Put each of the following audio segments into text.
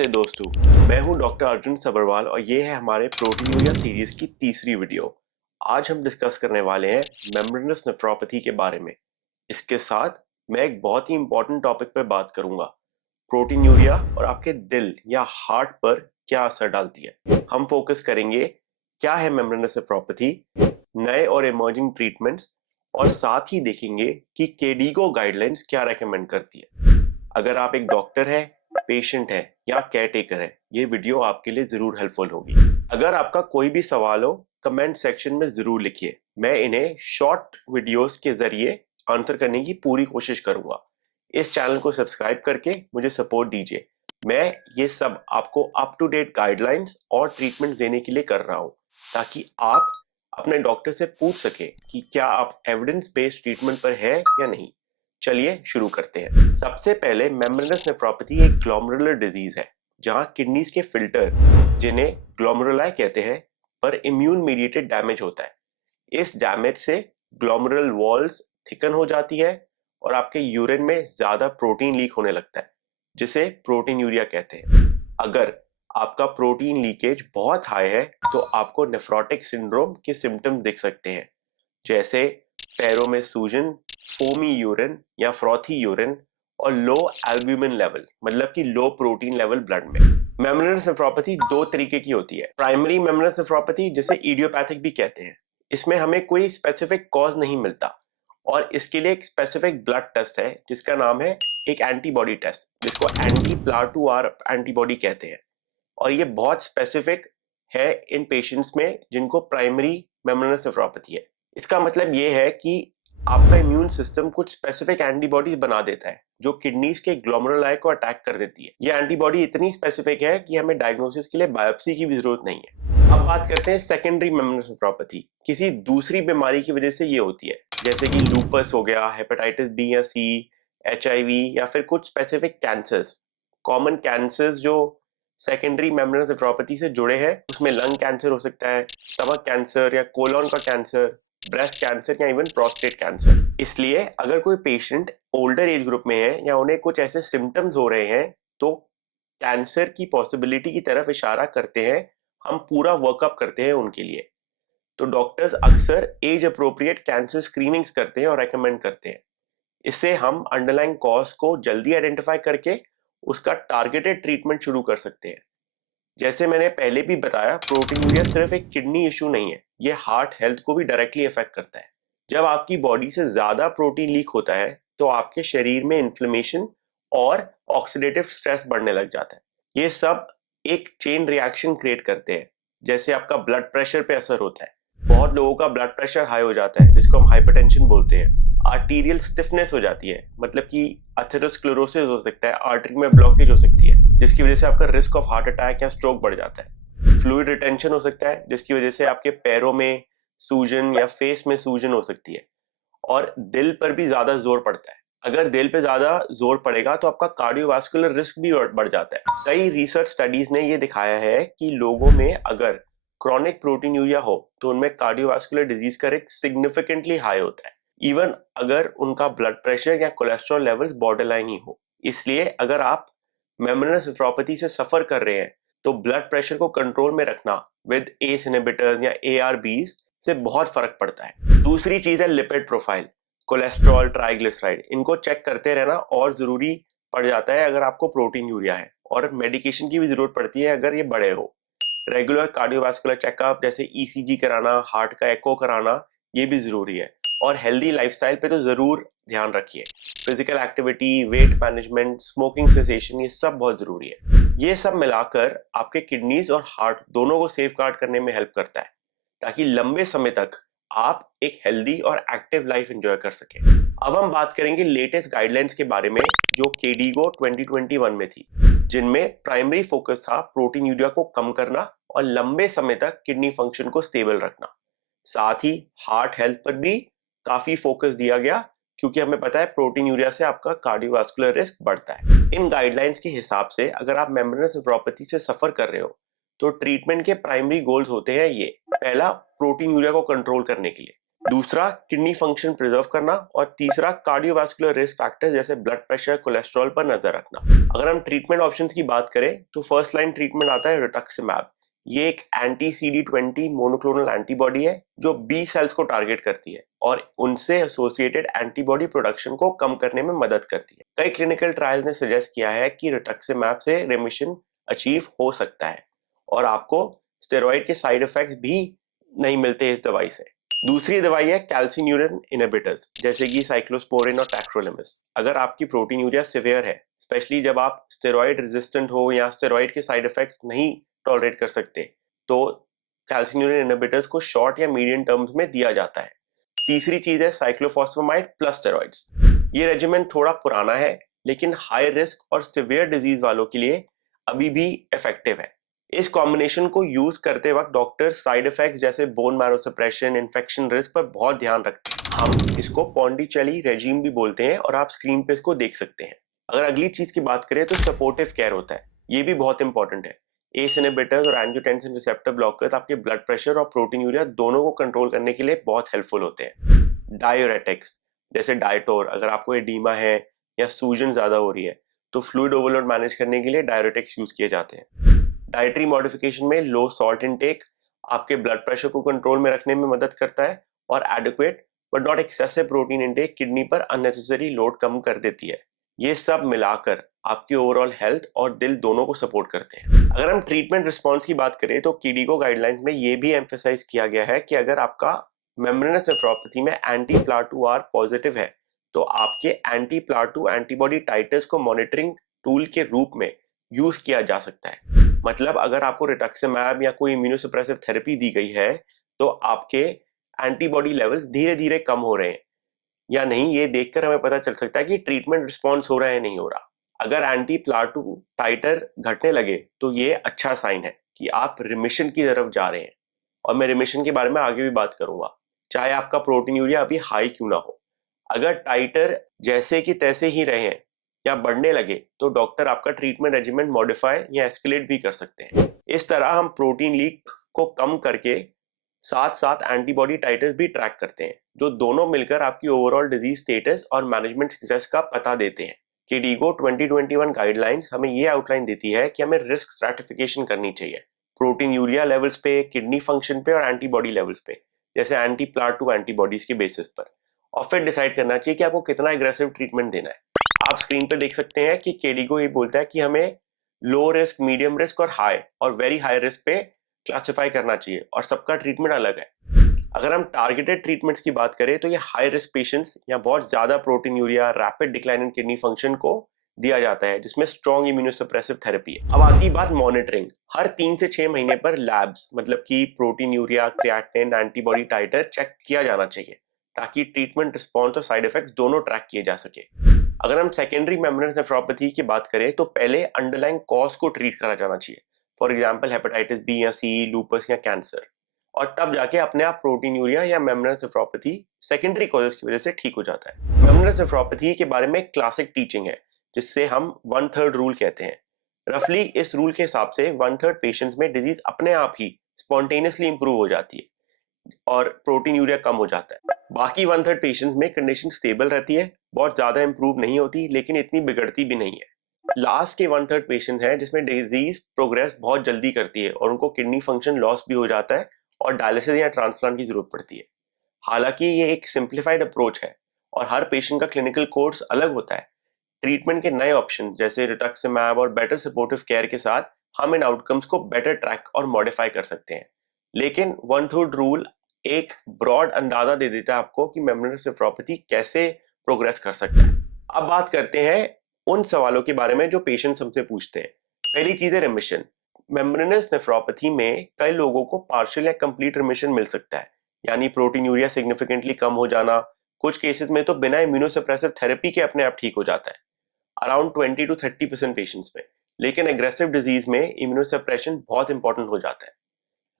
नमस्ते दोस्तों, मैं हूं डॉक्टर अर्जुन सबरवाल और ये है हमारे प्रोटीनूरिया सीरीज की तीसरी वीडियो। आज हम डिस्कस करने वाले हैं मेम्ब्रेनस नेफ्रोपैथी के बारे में। इसके साथ मैं एक बहुत ही इंपॉर्टेंट टॉपिक पर बात करूंगा, प्रोटीनूरिया और आपके दिल या हार्ट पर क्या असर डालती है। हम फोकस करेंगे क्या है मेम्ब्रेनस नेफ्रोपैथी, नए और इमर्जिंग ट्रीटमेंट्स और साथ ही देखेंगे कि केडीगो गाइडलाइंस क्या रेकमेंड करती है। अगर आप एक डॉक्टर हैं, पेशेंट है या केयर टेकर है, ये वीडियो आपके लिए जरूर हेल्पफुल होगी। अगर आपका कोई भी सवाल हो कमेंट सेक्शन में जरूर लिखिए, मैं इन्हें शॉर्ट वीडियोस के जरिए आंसर करने की पूरी कोशिश करूंगा। इस चैनल को सब्सक्राइब करके मुझे सपोर्ट दीजिए। मैं ये सब आपको अप टू डेट गाइडलाइंस और ट्रीटमेंट देने के लिए कर रहा हूँ, ताकि आप अपने डॉक्टर से पूछ सके कि क्या आप एविडेंस बेस्ड ट्रीटमेंट पर है या नहीं। चलिए शुरू करते हैं। सबसे पहले मेम्ब्रेनस नेफ्रोपैथी एक ग्लोमेरुलर डिजीज है, जहां किडनीज के फिल्टर, जिन्हें ग्लोमेरुलाई कहते हैं, पर इम्यून मीडिएटेड डैमेज होता है। इस डैमेज से ग्लोमेरुलर वॉल्स थिकन हो जाती है और आपके यूरिन में ज्यादा प्रोटीन लीक होने लगता है, जिसे प्रोटीनूरिया कहते हैं। अगर आपका प्रोटीन लीकेज बहुत हाई है तो आपको नेफ्रोटिक सिंड्रोम के सिम्टम्स दिख सकते हैं, जैसे पैरों में सूजन, फोमी यूरिन या फ्रॉथी यूरिन और लो एल्ब्यूमिन लेवल, मतलब कि लो प्रोटीन लेवल ब्लड में। मेम्ब्रेनस नेफ्रोपैथी दो तरीके की होती है। प्राइमरी मेम्ब्रेनस नेफ्रोपैथी, जिसे इडियोपैथिक भी कहते हैं, इसमें हमें कोई स्पेसिफिक कॉज नहीं मिलता और इसके लिए एक स्पेसिफिक ब्लड टेस्ट है जिसका नाम है एक एंटीबॉडी टेस्ट, जिसको एंटी प्लाटू-आर एंटीबॉडी कहते हैं। और ये बहुत स्पेसिफिक है इन पेशेंट्स में जिनको प्राइमरी मेम्ब्रेनस नेफ्रोपैथी है। इसका मतलब ये है कि आपका इम्यून सिस्टम कुछ स्पेसिफिक एंटीबॉडीज बना देता है जो किडनीज के ग्लोमेरुलाई को अटैक कर देती है। ये एंटीबॉडी इतनी स्पेसिफिक है कि हमें डायग्नोसिस के लिए बायोप्सी की भी जरूरत नहीं है। अब बात करते हैं सेकेंडरी मेम्ब्रेनस नेफ्रोपैथी। किसी दूसरी बीमारी की वजह से ये होती है, जैसे कि लूपस हो गया, हेपेटाइटिस बी या सी, एचआईवी या फिर कुछ स्पेसिफिक कैंसर्स। कॉमन कैंसर्स जो सेकेंडरी मेम्ब्रेनस नेफ्रोपैथी से जुड़े हैं उसमें लंग कैंसर हो सकता है, स्टमक कैंसर या कोलन का कैंसर, ब्रेस्ट कैंसर या इवन प्रोस्टेट कैंसर। इसलिए अगर कोई पेशेंट ओल्डर एज ग्रुप में है या उन्हें कुछ ऐसे सिम्टम्स हो रहे हैं तो कैंसर की पॉसिबिलिटी की तरफ इशारा करते हैं, हम पूरा वर्कअप करते हैं उनके लिए। तो डॉक्टर्स अक्सर एज अप्रोप्रिएट कैंसर स्क्रीनिंग्स करते हैं और रेकमेंड करते हैं। इससे हम अंडरलाइंग कॉज को जल्दी आइडेंटिफाई करके उसका टारगेटेड ट्रीटमेंट शुरू कर सकते हैं। जैसे मैंने पहले भी बताया, प्रोटीनूरिया सिर्फ एक किडनी इशू नहीं है, ये हार्ट हेल्थ को भी डायरेक्टली अफेक्ट करता है। जब आपकी बॉडी से ज्यादा प्रोटीन लीक होता है तो आपके शरीर में इन्फ्लेमेशन और ऑक्सीडेटिव स्ट्रेस बढ़ने लग जाता है। ये सब एक चेन रिएक्शन क्रिएट करते हैं। जैसे आपका ब्लड प्रेशर पे असर होता है, बहुत लोगों का ब्लड प्रेशर हाई हो जाता है जिसको हम हाइपरटेंशन बोलते हैं। आर्टीरियल स्टिफनेस हो जाती है, मतलब कि एथेरोस्क्लेरोसिस हो सकता है, आर्टरी में ब्लॉकेज हो सकती है जिसकी वजह से आपका रिस्क ऑफ हार्ट अटैक या स्ट्रोक बढ़ जाता है। फ्लूइड रिटेंशन हो सकता है जिसकी वजह से आपके पैरों में सूजन या फेस में सूजन हो सकती है। और दिल पर भी ज्यादा जोर पड़ता है। अगर दिल पे ज्यादा जोर पड़ेगा तो आपका कार्डियोवास्कुलर रिस्क भी बढ़ जाता है। कई रिसर्च स्टडीज ने ये दिखाया है कि लोगों में अगर क्रॉनिक प्रोटीनूरिया हो तो उनमें कार्डियोवास्कुलर डिजीज का रिस्क सिग्निफिकेंटली हाई होता है, इवन अगर उनका ब्लड प्रेशर या कोलेस्ट्रॉल लेवल्स बॉर्डरलाइन ही हो। इसलिए अगर आप मेम्ब्रेनस नेफ्रोपैथी से सफर कर रहे हैं तो ब्लड प्रेशर को कंट्रोल में रखना विद एस इनहिबिटर्स या एआरबीज से बहुत फर्क पड़ता है। दूसरी चीज है लिपिड प्रोफाइल, कोलेस्ट्रॉल, ट्राइग्लिसराइड, इनको चेक करते रहना और जरूरी पड़ जाता है अगर आपको प्रोटीनूरिया है, और मेडिकेशन की भी जरूरत पड़ती है अगर ये बड़े हो। रेगुलर कार्डियोवास्कुलर चेकअप जैसे ईसीजी कराना, हार्ट का एको कराना, ये भी जरूरी है। और हेल्दी लाइफस्टाइल पे तो जरूर ध्यान रखिए। Physical activity, weight management, smoking cessation, ये सब बहुत जरूरी है। ये सब मिलाकर आपके किडनीज और हार्ट दोनों को सेफ गार्ड करने में हेल्प करता है, ताकि लंबे समय तक आप एक हेल्दी और एक्टिव लाइफ एंजॉय कर सकें। अब हम बात करेंगे लेटेस्ट गाइडलाइंस के बारे में जो केडीगो 2021 में थी, जिनमें प्राइमरी फोकस था प्रोटीनूरिया को कम करना और लंबे समय तक किडनी फंक्शन को स्टेबल रखना। साथ ही हार्ट हेल्थ पर भी काफी फोकस दिया गया, क्योंकि हमें पता है प्रोटीनूरिया से आपका कार्डियोवास्कुलर रिस्क बढ़ता है। इन गाइडलाइंस के हिसाब से अगर आप मेम्ब्रेनस नेफ्रोपैथी से सफर कर रहे हो तो ट्रीटमेंट के प्राइमरी गोल्स होते हैं ये। पहला, प्रोटीनूरिया को कंट्रोल करने के लिए दूसरा किडनी फंक्शन प्रिजर्व करना और तीसरा कार्डियोवास्कुलर रिस्क फैक्टर्स जैसे ब्लड प्रेशर, कोलेस्ट्रॉल पर नजर रखना। अगर हम ट्रीटमेंट ऑप्शंस की बात करें तो फर्स्ट लाइन ट्रीटमेंट आता है रिटक्सिमैब। ये एक एंटी CD20 मोनोक्लोनल एंटीबॉडी है जो बी सेल्स को टारगेट करती है और उनसे एसोसिएटेड एंटीबॉडी प्रोडक्शन को कम करने में मदद करती है। कई क्लिनिकल ट्रायल्स ने सजेस्ट किया है कि रिटक्सिमैब से रेमिशन अचीव हो सकता है और आपको स्टेरॉइड के साइड इफेक्ट्स भी नहीं मिलते इस दवाई से। दूसरी दवाई है कैल्सिन्यूरिन इनहिबिटर्स जैसे कि साइक्लोस्पोरिन और टैक्रोलिमस। अगर आपकी प्रोटीनूरिया सिवियर है, स्पेशली जब आप स्टेरॉइड रेजिस्टेंट हो या स्टेरॉइड के साइड इफेक्ट्स नहीं टॉलरेट कर सकते, तो कैल्सिन्यूरिन इनहिबिटर्स को शॉर्ट या मीडियम टर्म्स में दिया जाता है। तीसरी चीज है साइक्लोफॉस्फेमाइड प्लस स्टेरॉइड्स। ये रेजिमेंट थोड़ा पुराना है लेकिन हाई रिस्क और सिवियर डिजीज वालों के लिए अभी भी इफेक्टिव है। इस कॉम्बिनेशन को यूज करते वक्त डॉक्टर साइड इफेक्ट्स जैसे bone marrow suppression, infection risk पर बहुत ध्यान रखते हैं। हम इसको पॉन्डिचेली रेजिम भी बोलते हैं और आप स्क्रीन पे इसको देख सकते हैं। अगर अगली चीज की बात करें तो सपोर्टिव केयर होता है, ये भी बहुत इंपॉर्टेंट है। एस इनहिबिटर्स और एंजियोटेंसिन रिसेप्टर ब्लॉकर्स आपके ब्लड प्रेशर और प्रोटीनूरिया दोनों को कंट्रोल करने के लिए बहुत हेल्पफुल होते हैं। डायोरेटिक्स जैसे डायटोर, अगर आपको एडीमा है या सूजन ज्यादा हो रही है तो फ्लूइड ओवरलोड मैनेज करने के लिए डायोरेटिक्स यूज किए जाते हैं। डाइटरी मॉडिफिकेशन में लो सॉल्ट इनटेक आपके ब्लड प्रेशर को कंट्रोल में रखने में मदद करता है और adequate but not excessive protein intake kidney पर अननेसेसरी लोड कम कर देती है। ये सब मिलाकर आपकी ओवरऑल हेल्थ और दिल दोनों को सपोर्ट करते हैं। अगर हम ट्रीटमेंट रिस्पॉन्स की बात करें तो KDIGO गाइडलाइंस में ये भी एम्फेसाइज किया गया है कि अगर आपका मेम्ब्रेनस नेफ्रोपैथी में एंटी प्लाटू-R पॉजिटिव है तो आपके एंटी प्लाटू एंटीबॉडी टाइटर्स को मॉनिटरिंग टूल के रूप में यूज किया जा सकता है। मतलब अगर आपको रिटक्सिमैब या कोई इम्यूनोसप्रेसिव थेरेपी दी गई है तो आपके एंटीबॉडी लेवल्स धीरे धीरे कम हो रहे हैं या नहीं, ये देखकर हमें पता चल सकता है कि ट्रीटमेंट रिस्पॉन्स हो रहा है नहीं हो रहा। अगर एंटी प्लाटू टाइटर घटने लगे तो ये अच्छा साइन है कि आप रिमिशन की तरफ जा रहे हैं और मैं रिमिशन के बारे में आगे भी बात करूंगा, चाहे आपका प्रोटीनूरिया अभी हाई क्यों ना हो। अगर टाइटर जैसे कि तैसे ही रहे हैं या बढ़ने लगे तो डॉक्टर आपका ट्रीटमेंट रेजिमेंट मॉडिफाई या एस्केलेट भी कर सकते हैं। इस तरह हम प्रोटीन लीक को कम करके साथ साथ एंटीबॉडी टाइटर्स भी ट्रैक करते हैं जो दोनों मिलकर आपकी ओवरऑल डिजीज स्टेटस और मैनेजमेंट सक्सेस का पता देते हैं। KDIGO 2021 गाइडलाइंस हमें ये आउटलाइन देती है कि हमें रिस्क स्ट्रैटिफिकेशन करनी चाहिए प्रोटीन यूरिया लेवल्स पे, किडनी फंक्शन पे और एंटीबॉडी लेवल्स पे, जैसे एंटी प्लाटू एंटीबॉडीज के बेसिस पर, और फिर डिसाइड करना चाहिए कि आपको कितना एग्रेसिव ट्रीटमेंट देना है। आप स्क्रीन पे देख सकते हैं कि KDIGO ये बोलता है कि हमें लो रिस्क, मीडियम रिस्क और हाई और वेरी हाई रिस्क पे क्लासिफाई करना चाहिए और सबका ट्रीटमेंट अलग है। अगर हम टारगेटेड ट्रीटमेंट्स की बात करें तो ये हाई रिस्क पेशेंट्स या बहुत ज्यादा proteinuria, rapid decline in kidney function को दिया जाता है जिसमें स्ट्रॉन्ग इम्यूनोसप्रेसिव थेरेपी है। अब आती बात मॉनिटरिंग। हर 3 से 6 महीने पर लैब्स मतलब कि प्रोटीनूरिया, क्रिएटिनिन, एंटीबॉडी टाइटर चेक किया जाना चाहिए ताकि ट्रीटमेंट रिस्पॉन्स और साइड इफेक्ट्स दोनों ट्रैक किए जा सके। अगर हम सेकेंडरी मेम्ब्रेनस नेफ्रोपैथी की बात करें तो पहले अंडरलाइंग कॉज को ट्रीट करा जाना चाहिए, फॉर एग्जांपल हेपेटाइटिस बी या सी, लूपस या कैंसर, और तब जाके अपने आप प्रोटीनूरिया या मेम्ब्रेनस नेफ्रोपैथी सेकेंडरी कॉजेस की वजह से ठीक हो जाता है। मेम्ब्रेनस नेफ्रोपैथी के बारे में क्लासिक टीचिंग है जिससे हम 1/3 रूल कहते हैं। रफली इस रूल के हिसाब से 1/3 पेशेंट्स में डिजीज अपने आप ही स्पॉन्टेनियसली इंप्रूव हो जाती है और प्रोटीनूरिया कम हो जाता है। बाकी 1/3 पेशेंट्स में कंडीशन स्टेबल रहती है, बहुत ज्यादा इंप्रूव नहीं होती लेकिन इतनी बिगड़ती भी नहीं है। लास्ट के 1/3 पेशेंट हैं जिसमें डिजीज प्रोग्रेस बहुत जल्दी करती है और उनको किडनी फंक्शन लॉस भी हो जाता है और डायलिसिस या ट्रांसप्लांट की जरूरत पड़ती है। हालांकि ये एक सिंप्लीफाइड अप्रोच है और हर पेशेंट का क्लिनिकल कोर्स अलग होता है। ट्रीटमेंट के नए ऑप्शन जैसे रिटक्सिमैब और बेटर सपोर्टिव केयर के साथ हम इन आउटकम्स को बेटर ट्रैक और मॉडिफाई कर सकते हैं। लेकिन 1/3 रूल एक ब्रॉड अंदाजा दे देता है आपको कि मेम्ब्रेनस नेफ्रोपैथी कैसे प्रोग्रेस कर सकता है। अब बात करते हैं उन सवालों के बारे में जो पेशेंट्स हमसे पूछते हैं। पहली चीज है रिमिशन। मेम्ब्रेनस नेफ्रोपैथी में कई लोगों को पार्शियल या कंप्लीट रिमिशन मिल सकता है, यानी प्रोटीनूरिया सिग्निफिकेंटली कम हो जाना। कुछ केसेस में तो बिना इम्यूनोसप्रेसिव थेरेपी के अपने आप ठीक हो जाता है, अराउंड 20 to 30% पेशेंट्स में। लेकिन एग्रेसिव डिजीज में इम्यूनोसप्रेशन बहुत इंपॉर्टेंट हो जाता है।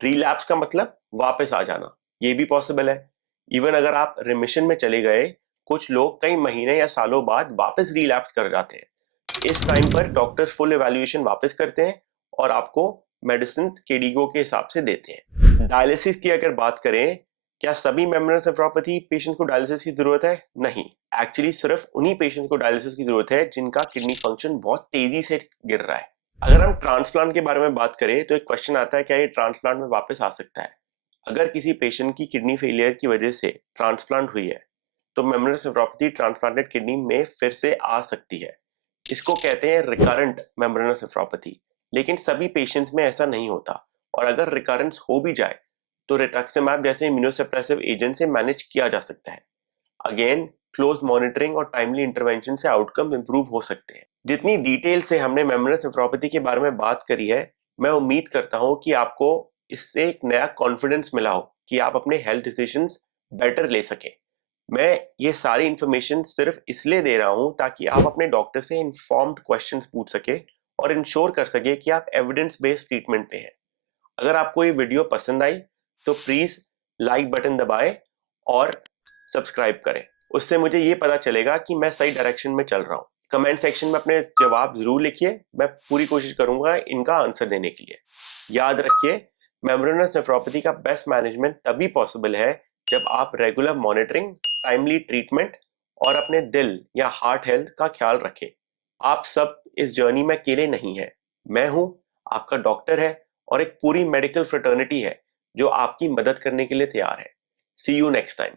रिलैप्स का मतलब वापस आ जाना, ये भी पॉसिबल है। इवन अगर आप रिमिशन में चले गए, कुछ लोग कई महीने या सालों बाद वापस रिलैप्स कर जाते हैं। इस टाइम पर डॉक्टर्स फुल एवेल्युएशन वापस करते हैं और आपको मेडिसिन KDIGO के हिसाब से देते हैं। डायलिसिस की अगर बात करें क्या सभी मेम्ब्रेनस नेफ्रोपैथी पेशेंट को डायलिसिस की जरूरत है? नहीं, एक्चुअली सिर्फ उन्हीं पेशेंट को डायलिसिस की जरूरत है जिनका किडनी फंक्शन बहुत तेजी से गिर रहा है। अगर हम ट्रांसप्लांट के बारे में बात करें तो एक क्वेश्चन आता है, क्या ये ट्रांसप्लांट में वापस आ सकता है? अगर किसी पेशेंट की किडनी फेलियर की वजह से ट्रांसप्लांट हुई है तो मेम्ब्रेनस नेफ्रोपैथी ट्रांसप्लांटेड किडनी में फिर से आ सकती है। इसको कहते हैं रिकरेंट मेम्ब्रेनस नेफ्रोपैथी। लेकिन सभी पेशेंट्स में ऐसा नहीं होता, और अगर रिकरेंस हो भी जाए तो रिटक्सिमैब जैसे इम्यूनोसप्रेसिव एजेंट से मैनेज किया जा सकता है। अगेन, क्लोज मॉनिटरिंग और टाइमली इंटरवेंशन से आउटकम इंप्रूव हो सकते हैं। जितनी डिटेल से हमने मेम्ब्रेनस नेफ्रोपैथी के बारे में बात करी है, मैं उम्मीद करता हूं कि आपको इससे एक नया कॉन्फिडेंस मिला हो कि आप अपने हेल्थ डिसीजंस बेटर ले सकें। मैं ये सारी इंफॉर्मेशन सिर्फ इसलिए दे रहा हूं ताकि आप अपने डॉक्टर से इन्फॉर्म्ड क्वेश्चंस पूछ सके और इंश्योर कर सके कि आप एविडेंस बेस्ड ट्रीटमेंट पे हैं। अगर आपको ये वीडियो पसंद आई तो प्लीज लाइक बटन दबाएं और सब्सक्राइब करें। उससे मुझे ये पता चलेगा कि मैं सही डायरेक्शन में चल रहा हूँ। कमेंट सेक्शन में अपने जवाब जरूर लिखिए, मैं पूरी कोशिश करूंगा इनका आंसर देने के लिए। याद रखिए, मेम्ब्रेनस नेफ्रोपैथी का बेस्ट मैनेजमेंट तभी पॉसिबल है जब आप रेगुलर मॉनिटरिंग, टाइमली ट्रीटमेंट और अपने दिल या हार्ट हेल्थ का ख्याल रखें। आप सब इस जर्नी में अकेले नहीं हैं। मैं हूं, आपका डॉक्टर है, और एक पूरी मेडिकल फ्रेटर्निटी है जो आपकी मदद करने के लिए तैयार है। सी यू नेक्स्ट टाइम।